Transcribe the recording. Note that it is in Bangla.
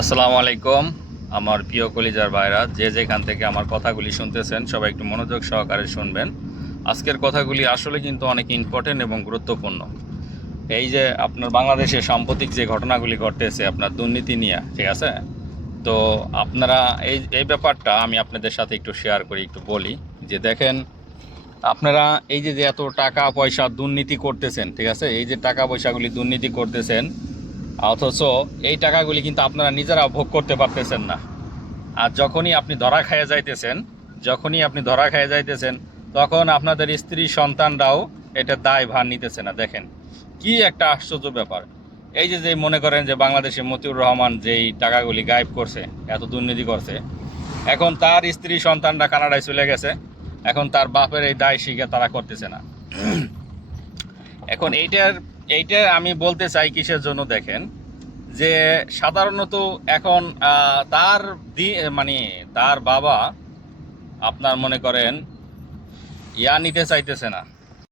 আসসালামু আলাইকুম আমার প্রিয় কলিজার ভাইরা, যে যেখান থেকে আমার কথাগুলি শুনতেছেন সবাই একটু মনোযোগ সহকারে শুনবেন। আজকের কথাগুলি আসলে কিন্তু অনেক ইম্পর্টেন্ট এবং গুরুত্বপূর্ণ। এই যে আপনার বাংলাদেশে সাম্প্রতিক যে ঘটনাগুলি ঘটতেছে আপনার দুর্নীতি নিয়ে, ঠিক আছে? তো আপনারা এই ব্যাপারটা আমি আপনাদের সাথে একটু শেয়ার করি, একটু বলি যে দেখেন, আপনারা এই যে এত টাকা পয়সা দুর্নীতি করতেছেন, ঠিক আছে? এই যে টাকা পয়সাগুলি দুর্নীতি করতেছেন, অথচ এই টাকাগুলি কিন্তু আপনারা নিজেরা ভোগ করতে পারতেছেন না। আর যখনই আপনি ধরা খেয়ে যাইতেছেন তখন আপনাদের স্ত্রী সন্তানরাও এটা দায় ভার নিতেছে না। দেখেন কি একটা আশ্চর্য ব্যাপার। এই যে মনে করেন যে বাংলাদেশে মতিউর রহমান যেই টাকাগুলি গায়েব করছে, এত দুর্নীতি করছে, এখন তার স্ত্রী সন্তানরা কানাডায় চলে গেছে, এখন তার বাপের এই দায় স্বীকার তারা করতেছে না। এখন এইটা আমি বলতে চাই কিসের জন্য, দেখেন যে সাধারণত এখন মানে তার বাবা আপনার মনে করেন নিতে চাইতেছে না,